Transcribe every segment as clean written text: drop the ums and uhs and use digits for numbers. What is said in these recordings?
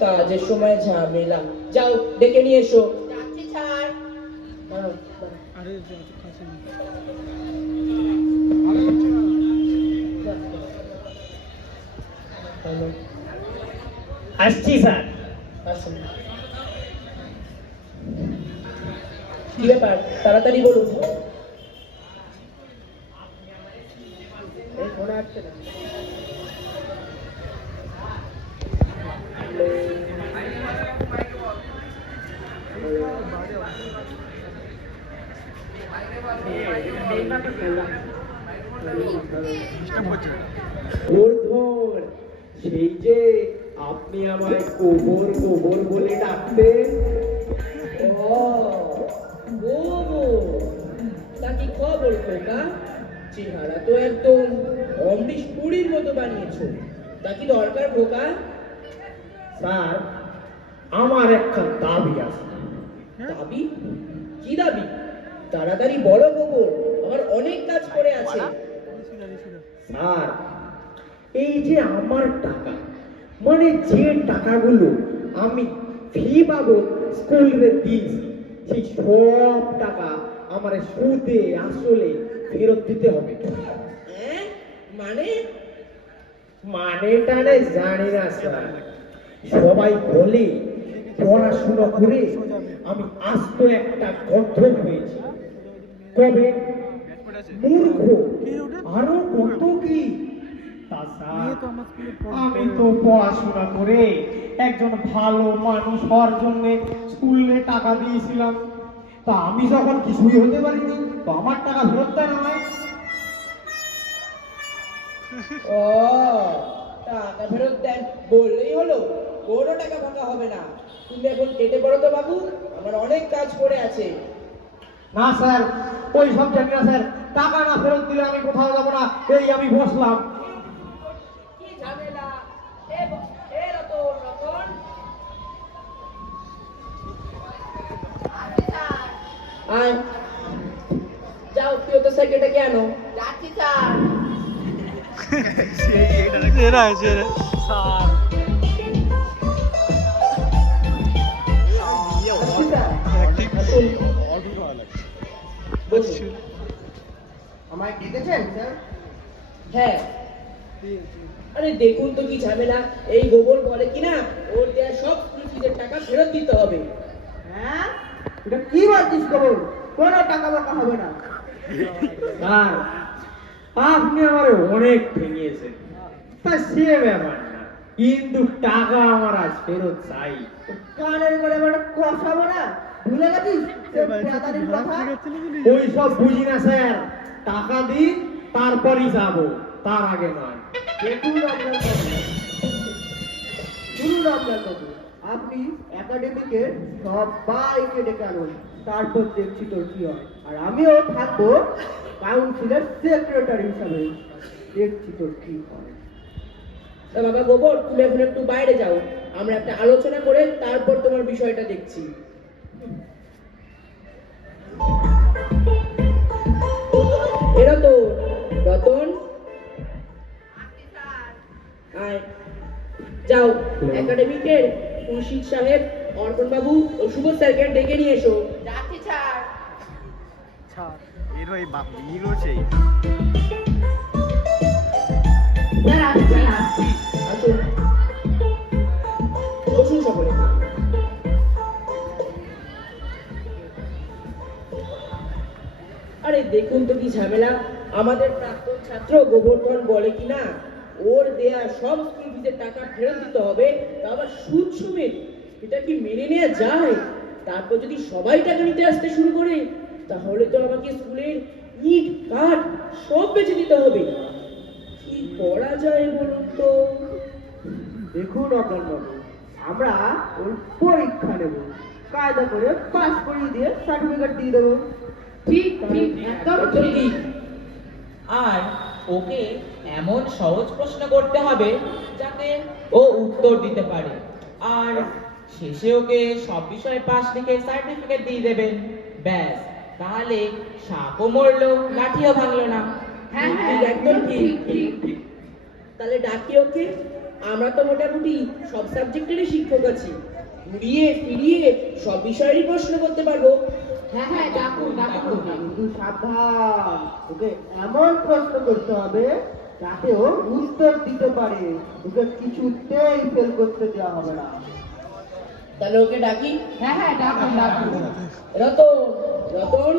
কাজের সময় ঝামেলা। যাও ডেকে নিয়ে এসো। যাচ্ছি স্যার। আসছি স্যার। আসুন। কি ব্যাপার, তাড়াতাড়ি বলুন। গোবর্ধন, সেই যে আপনি আমায় গোবর গোবর বলে ডাকতেন। ও তা কি খবর খোকা? চেহারা তো একদম অমৃত পুরীর মতো বানিয়েছো। তা কি দরকার খোকা? স্যার, আমার একটা দাবি আছে। দাবি? কি দাবি? তাড়াতাড়ি বড় গোবর, আমার অনেক কাজ করে আছে। স্যার, এই যে আমার টাকা, মানে যে টাকাগুলো আমি ফি বাবদ স্কুলে দিয়েছি, সেই সব টাকা আমার সুদে আসলে ফেরত দিতে হবে। মানে? মানে টানে জানি না স্যার। সবাই বলে পড়াশোনা করে আমি আস্ত একটা গর্ধব হয়েছি। কবে মূর্খ, আরো কত কি। আমি তো পড়াশোনা করে একজন ভালো মানুষ হওয়ার জন্য স্কুলে টাকা দিয়েছিলাম। তা আমি যখন কিছুই হতে পারিনি, তো আমার টাকা ফেরত দেয় না হয়। ও, টাকা ফেরত দেন বললেই হলো? কোনো টাকা ফাঁকা হবে না। তুমি এখন কেটে পড়ো তো বাবু, আমার অনেক কাজ পড়ে আছে। না স্যার, ওই সব জানি না স্যার। টাকা না ফেরত দিলে আমি কোথাও যাবো না, এই আমি বসলাম। কি ঝামেলা! এ রতন, রতন। আয়, যাও তুই তো স্যার কেটে আনো। যাচ্ছি স্যার। আমায় ডেকেছেন স্যার? হ্যাঁ। আরে দেখুন তো কি ঝামেলা। এই গোবর বলে কিনা ওর দেয়া সব স্কুল ফিজের টাকা ফেরত দিতে হবে। হ্যাঁ, এটা কি বলছিস খবর? কোনো টাকা বাকা হবে না। স্যার, আপনি আমার অনেক ভেঙিয়েছেন, তা সে ব্যাপার না, কিন্তু টাকা আমার আজ ফেরত চাই। কানের করে মানে কষাবো না, ভুলে গেছিস ওই সব বুঝি না স্যার। টাকা দিন, তারপরই যাবো, তার আগে নয়। দেখুন আপনার কথা, শুনুন আপনার কথা। আপনি একাডেমিকে সবাইকে ডেকে আনুন, তারপর দেখছি তোর কি হয়। আর আমিও থাকবো কাউন্সিলের সেক্রেটারি হিসাবে, দেখছি তোর কি হয়। তা বাবা গোবর, তুমি এখন একটু বাইরে যাও, আমরা একটা আলোচনা করে তারপর তোমার বিষয়টা দেখছি। এরা তো রতন, আয় যাও একাডেমিকের খুরশিদ সাহেব, অর্পণ বাবু ও সুবোধ স্যারকে ডেকে নিয়ে এসো। যাচ্ছি স্যার। আসুন, বসুন সকলে। আরে দেখুন তো কি ঝামেলা। আমাদের প্রাক্তন ছাত্র গোবর্ধন বলে কিনা ওর দেয়া সব স্কুল ফিজের টাকা ফেরত দিতে হবে, তা আবার সুদ সমেত। এটা কি মেনে নেওয়া যায়? তারপর যদি সবাই টাকা নিতে আসতে শুরু করে, তাহলে তো আমাকে স্কুলের ইট কাঠ সব বেচে দিতে হবে। কি করা যায় বলুন তো? দেখুন আপনার বাবু, আমরা ওর পরীক্ষা নেব, কায়দা করে পাস করিয়ে দিয়ে সার্টিফিকেট দিয়ে দেবো। ঠিক ঠিক, একদম ঠিক। আর ওকে এমন সহজ প্রশ্ন করতে হবে যাতে ও উত্তর দিতে পারে, আর শেষে ওকে সব বিষয়ে পাস লিখে সার্টিফিকেট দিয়ে দেবেন। ব্যাস, তাহলে সাপও মরলো, লাঠিও ভাঙলো না। হ্যাঁ হ্যাঁ, একদম ঠিক ঠিক। তাহলে ডাকি ওকে। আমরা তো মোটামুটি সব সাবজেক্টেরই শিক্ষক আছি, ঘুরিয়ে ফিরিয়ে সব বিষয়েরই প্রশ্ন করতে পারবো। হ্যাঁ হ্যাঁ ডাকুন ডাকুন। কিন্তু সাবধান, ওকে এমন প্রশ্ন করতে হবে যাতে ও উত্তর দিতে পারে, ওকে কিছুতেই ফেল করতে দেওয়া হবে না। তাহলে ওকে ডাকি। হ্যাঁ হ্যাঁ ডাকুন ডাকুন। রতন, রতন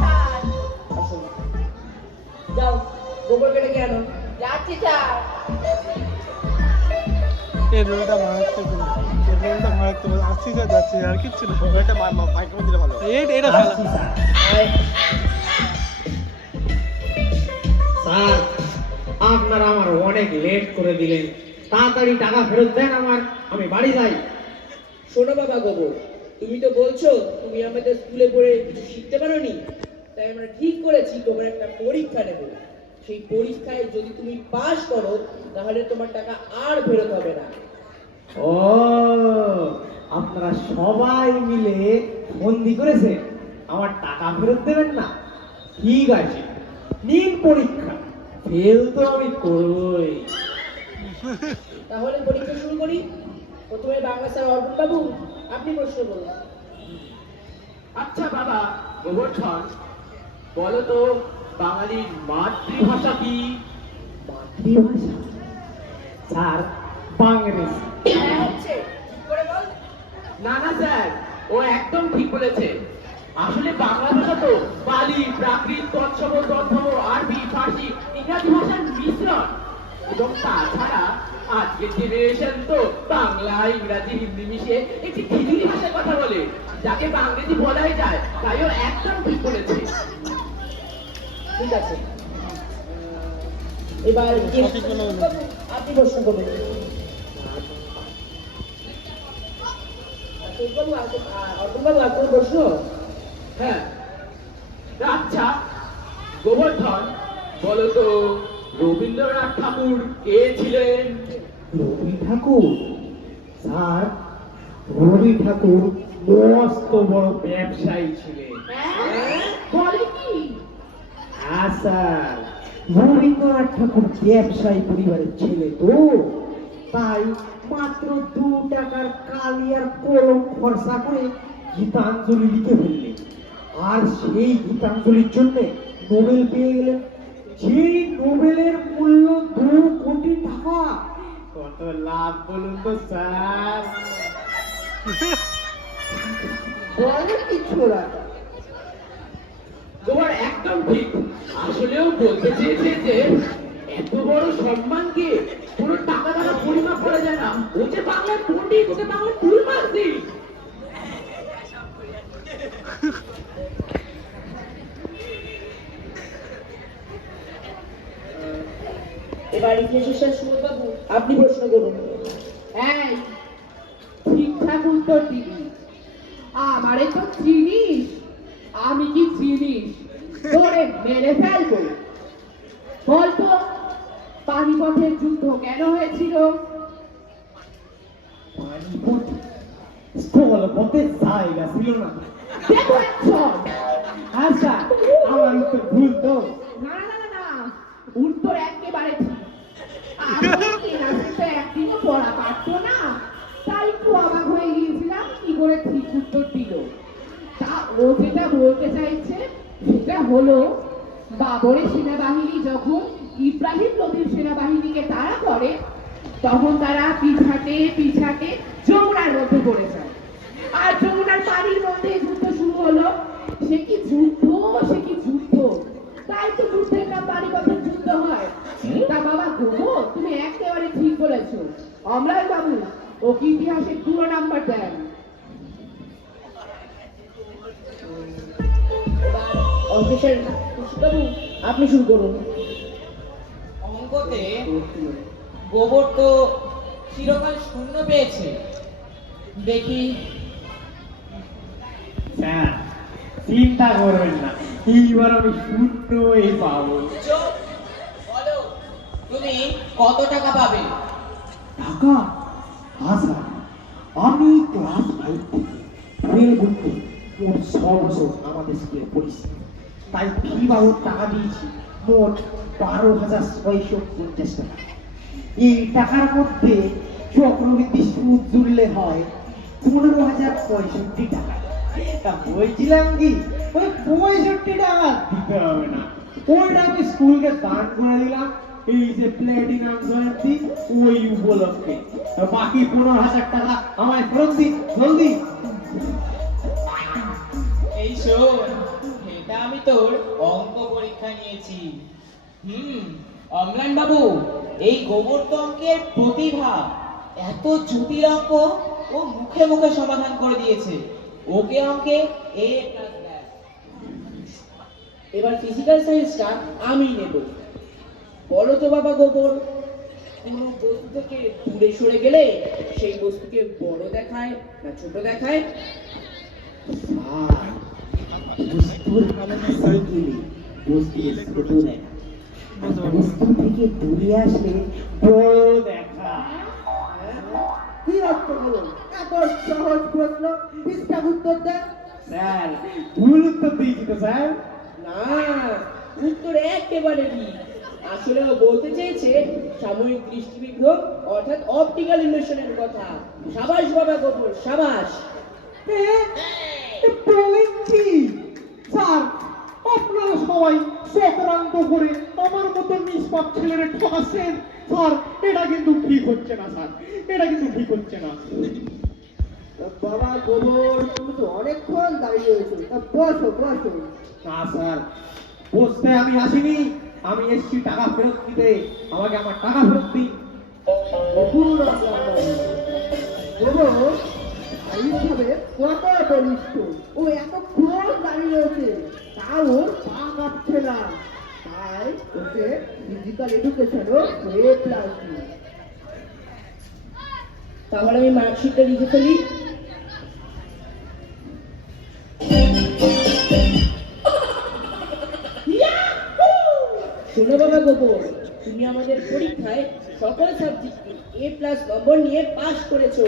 স্যার আসুন। যাও গোবর কেটে কে আনো। যাচ্ছি স্যার। এই রোলটা মারাত্মক, এই রোলটা মারাত্মক। আসছি স্যার, যাচ্ছি আর কিচ্ছু না। এটা মাইক্রোফোন দিলে ভালো। এটা ফেলা। আয়। স্যার, আপনারা আমার অনেক লেট করে দিলেন, তাড়াতাড়ি টাকা ফেরত দেন আমার, আমি বাড়ি যাই। শোনো বাবা গোবর, তুমি তো বলছো তুমি আমাদের স্কুলে পড়ে কিছু শিখতে পারোনি, তাই আমরা ঠিক করেছি তোমার একটা পরীক্ষা নেব। সেই পরীক্ষায় যদি তুমি পাশ করো তাহলে তোমার টাকা আর ফেরত হবে না। ও, আপনারা সবাই মিলে বন্দি করেছেন, আমার টাকা ফেরত দেবেন না? ঠিক আছে, নিন পরীক্ষা, ফেল তো আমি করবই। তাহলে পরীক্ষা শুরু করি। প্রথমে বাংলা স্যার অর্পণ বাবু, আপনি প্রশ্ন করুন। আচ্ছা বাবা গোবর্ধন, বলো তো বাঙালির মাতৃভাষা কি? মাতৃভাষা? স্যার, বাংরেজি। হ্যাঁ হচ্ছে, ঠিক করে বল। না না স্যার, ও একদম ঠিক বলেছে। আসলে বাংলা ভাষা তো পালি, প্রাকৃত, তৎসম, তদ্ধম, আরবি, ফার্সি, ইংরাজি ভাষার মিশ্রণ। এবং তাছাড়া আজকের জেনারেশন তো বাংলা, ইংরাজি, হিন্দি মিশিয়ে একটি খিচুড়ি ভাষায় কথা বলে, যাকে বাংরেজি বলাই যায়। তাই ও একদম ঠিক বলেছে। ঠিক আছে, এবার সঠিক বলা হলো। আপনি প্রশ্ন করুন। অর্পণ বাবু আপনার প্রশ্ন। হ্যাঁ, আচ্ছা গোবর্ধন, বলো তো রবীন্দ্রনাথ ঠাকুর কে ছিলেন? রবি ঠাকুর? স্যার, রবি ঠাকুর মস্ত বড় ব্যবসায়ী ছিলেন। হ্যাঁ বলে কি? হ্যাঁ স্যার, রবীন্দ্রনাথ ঠাকুর ব্যবসায়ী পরিবারের ছেলে তো, তাই মাত্র 2 টাকার কালি আর কলম খরচা করে গীতাঞ্জলি লিখে ফেললেন, আর সেই গীতাঞ্জলির জন্য নোবেল পেয়ে গেলেন। সেই নোবেলের মূল্য 2 কোটি টাকা। কত লাভ বলুন তো স্যার? বলে কিছু না, তোমার একদম ঠিক। আসলেও বলতে চেয়েছে যে এত বড় সম্মানকে পুরো টাকা দ্বারা পরিমাপ করা যায় না। ও যে বাংলায় পণ্ডিত, ওকে বাংলায় ফুল মারছি। এবার ইতিহাসের স্যার সুমন বাবু, আপনি প্রশ্ন করুন। এই ঠিকঠাক উত্তর দিবি। আমারে তো চিনিস, আমি কি চিনিস তোরে মেরে ফেলবো। বলতো পানিপথের যুদ্ধ কেন হয়েছিল? পানিপথ স্থলপথে জায়গা ছিল না। দেখো একজন। আচ্ছা, আমার উত্তর ভুল তো? না না না না, উত্তর একেবারে ঠিক। আমার ক্লাসে একদিনও পড়া পারতো না, তাই একটু অবাক হয়ে গিয়েছিলাম কি করে ঠিক উত্তর দিল। তা ও যেটা বলতে চাইছে সেটা হলো, বাবরের সেনাবাহিনী যখন ইব্রাহিম লোদির সেনাবাহিনীকে তাড়া করে, তখন তারা পিছাতে পিছাতে যমুনার মধ্যে পড়ে যায়। আর যমুনার পানির মধ্যে যুদ্ধ শুরু হলো। সে কি যুদ্ধ, সে কি যুদ্ধ! তাই তো যুদ্ধের নাম পানিপথের যুদ্ধ হয়। তা বাবা গোবো, তুমি একেবারে ঠিক বলেছো। অমলাল বাবু, ওকে ইতিহাসে পুরো নাম্বার দেন। অফিসার বাবু, আপনি শুরু করুন। অঙ্কতে গোবর তো চিরকাল শূন্য পেয়েছে। দেখি। স্যার, চিন্তা করবেন না, এইবার আমি শূন্যই পাবো। চুপ! বলো, তুমি কত টাকা পাবে? টাকা? আচ্ছা, আমি ক্লাস 5 থেকে 12 পর্যন্ত মোট 6 বছর আমাদের স্কুলে পড়েছি, তাই ফি বাবদ টাকা দিয়েছি মোট 12,650 টাকা। এই টাকার মধ্যে চক্রবৃদ্ধি সুদ জুড়লে হয় 15,065 টাকা। তা বলছিলাম কি ওই 65 টাকা দিতে হবে না, ওইটা আমি স্কুলকে দান করে দিলাম এই যে প্ল্যাটিনাম জয়ন্তী ওই উপলক্ষে। আর বাকি 15,000 টাকা আমায় ফেরত দিন জলদি। এই শোন, এটা আমি তোর অঙ্ক পরীক্ষা নিয়েছি। অম্লান বাবু, এই গোবর্ধ অঙ্কের প্রতিভা, এত জটিল অঙ্ক ও মুখে মুখে সমাধান করে দিয়েছে। ওকে অঙ্কে A+ দেয়। এবার ফিজিক্যাল সায়েন্সটা আমি নেব। বলো তো বাবা গোবর, কোনো বস্তু থেকে দূরে সরে গেলে সেই বস্তুকে বড় দেখায় না ছোট দেখায়? বস্তুর কাছে গেলে বস্তু ছোট দেখায়, বস্তু থেকে দূরে আসলে বড় দেখায়। কি অর্থ হলো এত সহজ প্রশ্ন? ঠিকঠাক উত্তর দেন স্যার। ভুল উত্তর দিয়েছি তো স্যার। না, উত্তর একেবারে ঠিক। আসলে ও বলতে চেয়েছে সাময়িক দৃষ্টিবিভ্রম অর্থাৎ অপটিক্যাল ইলিউশনের কথা। সাবাস বাবা গোবর, সাবাস। বলেন কি স্যার, আপনারা সবাই চক্রান্ত করে আমার মতো নিষ্পাপ ছেলেরে ঠকাচ্ছেন স্যার। এটা কিন্তু ঠিক হচ্ছে না স্যার, এটা কিন্তু ঠিক হচ্ছে না। বাবা গোবর, তুমি তো অনেকক্ষণ দাঁড়িয়ে রয়েছো, বসো বসো। না স্যার, বসতে আমি আসিনি, আমি এসছি টাকা ফেরত দিতে। আমাকে আমার টাকা ফেরত দিন। গোবর এইভাবে কত বলিষ্ঠ, ও এতক্ষণ দাঁড়িয়ে রয়েছে তাও ওর পা কাঁপছে না, তাই ওকে ফিজিক্যাল এডুকেশনও A+ দিই। তাহলে আমি মার্কশিটটা লিখে ফেলি। শোনো বাবা গোবর, তুমি আমাদের পরীক্ষায় সকল সাবজেক্টে A+ নম্বর নিয়ে পাস করেছো।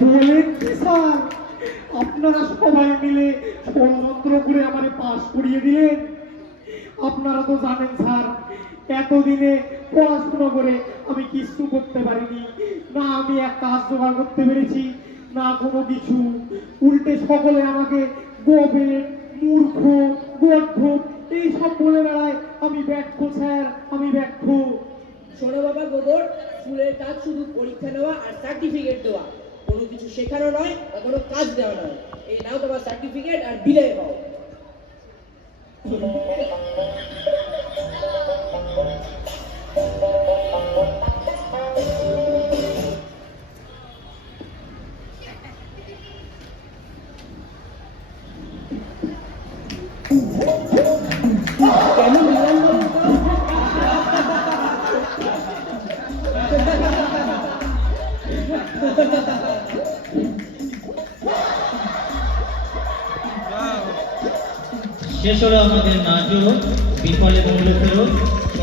বলেন কি স্যার, আপনারা সবাই মিলে ষড়যন্ত্র করে আমারে পাস করিয়ে দিলেন? আপনারা তো জানেন স্যার, এতদিনে পড়াশোনা করে আমি কিছু করতে পারিনি, না আমি এক কাজ জোগাড় করতে পেরেছি না কোনো কিছু। উল্টে সকলে আমাকে গোবের, মূর্খ, গর্ধব এইসব বলে বেড়ায়। আমি ব্যর্থ স্যার, আমি ব্যর্থ। শোনো বাবা গোবর, স্কুলের কাজ শুধু পরীক্ষা নেওয়া আর সার্টিফিকেট দেওয়া, কোনো কিছু শেখানো নয় বা কোনো কাজ দেওয়া নয়। এই নাও তোমার সার্টিফিকেট আর বিদায় হও। কেমন দিলাম বলো তো? শেষ হলো আমাদের নাটক বিফলে মূল্য ফেরত।